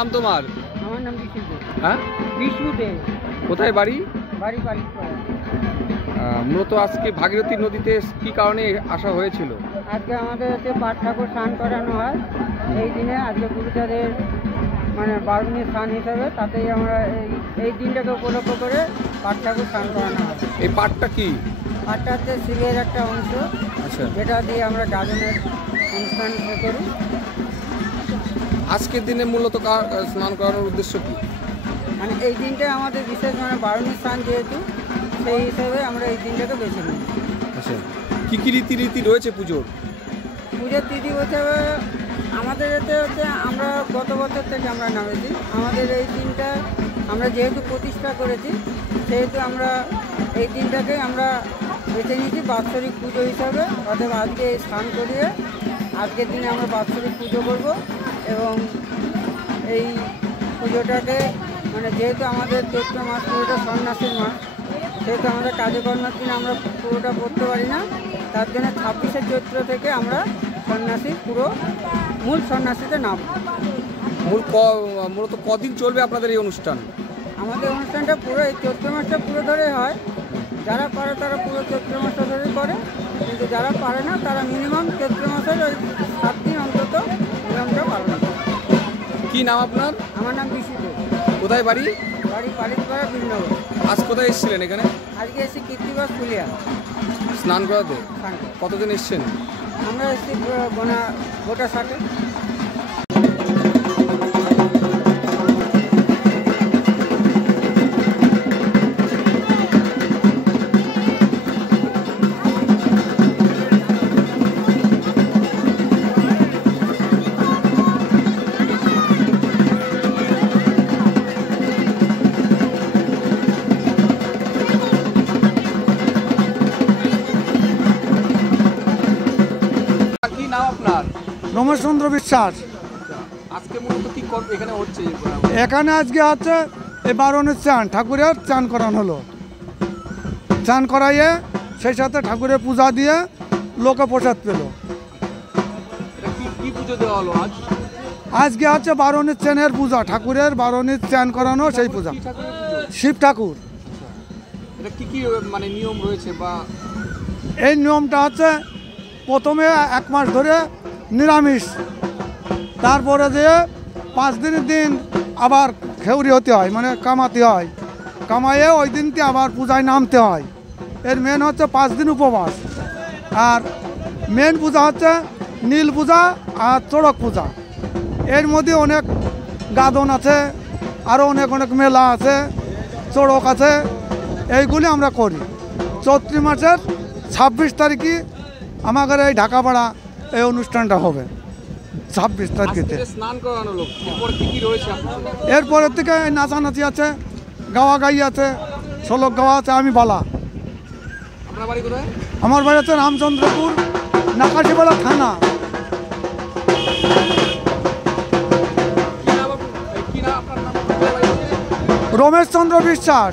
নাম তোমার? আমার নাম বিষ্ণু দে। হ্যাঁ, বিষ্ণু দে। কোথায় বাড়ি? বাড়ি পালিশপাড়া। মূলত আজকে ভাগীরথী নদীতে কি কারণে আসা হয়েছিল? আজকে আমাদের হচ্ছে পাট ঠাকুর স্নান করানো হয় এই দিনে। আজকে গুরুচাঁদের মানে বারুণী স্নান হিসাবে, তাতেই আমরা এই দিনটাকে উপলক্ষ করে পাট ঠাকুর স্নান করানো হয়। এই পাটটা কি? পাটটা হচ্ছে শিবের একটা অংশ, আচ্ছা, যেটা দিয়ে আমরা গাজনের অনুষ্ঠান করি। আজকের দিনে মূলত স্নান করানোর উদ্দেশ্য কি? মানে এই দিনটাই আমাদের বিশেষ, মানে বারুণী স্নান যেহেতু, সেই হিসেবে আমরা এই দিনটাকে বেছে নিই। আচ্ছা, কী কী রীতি রয়েছে পুজোর? পুজোর তিথি বলতে আমাদের এতে হচ্ছে, আমরা গত বছর থেকে আমরা নামেছি। আমাদের এই দিনটা আমরা যেহেতু প্রতিষ্ঠা করেছি, সেহেতু আমরা এই দিনটাকে আমরা বেছে নিয়েছি বাৎসরিক পুজো হিসাবে। অর্থাৎ আজকে স্নান করিয়ে আজকের দিনে আমরা বাৎসরিক পুজো করব। এবং এই পুজোটাকে মানে যেহেতু আমাদের চৈত্র মাস পুরোটা সন্ন্যাসীর মাস, সেহেতু আমাদের কাজকর্মের দিন আমরা পুরোটা করতে পারি না। তার জন্য 26শে চৈত্র থেকে আমরা সন্ন্যাসী পুরো মূল সন্ন্যাসীতে নাম। মূলত কদিন চলবে আপনাদের এই অনুষ্ঠান? আমাদের অনুষ্ঠানটা পুরো এই চৈত্র মাসটা পুরো ধরে হয়। যারা পারে তারা পুরো চৈত্র মাসটা ধরে করে, কিন্তু যারা পারে না তারা মিনিমাম চৈত্র মাসের ওই 7 দিন অন্তত নিয়মটা পালন করে। কী নাম আপনার? আমার নাম বিষ্ণু দে। কোথায় বাড়ি? বাড়ি পালিশপাড়া, বিনগর। আজ কোথায় এসেছিলেন এখানে? আজকে এসেছি কীর্তিবাস পুলিয়া স্নান করাতে। স্নান। কতদিন এসছেন? আমরা এসেছি গোটা 60। রমেশচন্দ্র বিশ্বাস। আজকে মূলত কি এখানে হচ্ছে? এখানে আজকে হচ্ছে এই বারণের চান, ঠাকুরের চান করানো হলো। চান করাইয়ে সেই সাথে ঠাকুরের পূজা দিয়ে লোকে প্রসাদ পেল। কি পুজো দেওয়া হলো আজ? আজকে হচ্ছে বারণের চানের পূজা, ঠাকুরের বারণের চান করানো সেই পূজা। শিব ঠাকুর। এটা কি মানে নিয়ম রয়েছে বা? এই নিয়মটা হচ্ছে প্রথমে 1 মাস ধরে নিরামিষ, তারপরে যে 5 দিনের দিন আবার খেউরি হতে হয়, মানে কামাতে হয়। কামাইয়ে ওই দিনকে আবার পূজায় নামতে হয়। এর মেন হচ্ছে 5 দিন উপবাস। আর মেন পূজা হচ্ছে নীল পূজা আর চড়ক পূজা। এর মধ্যে অনেক গাদন আছে, আরও অনেক মেলা আছে, চড়ক আছে। এইগুলি আমরা করি। চৈত্র মাসের 26 তারিখে আমাদের এই ঢাকাপাড়া এই অনুষ্ঠানটা হবে 26 তারিখেতে। এরপরের থেকে নাচানাচি আছে, গাওয়া গাই আছে, শোলক গাওয়া আছে। আমি বালা। আমার বাড়ি হচ্ছে রামচন্দ্রপুর, নাকাশিপাড়া থানা। রমেশচন্দ্র বিশ্বাস।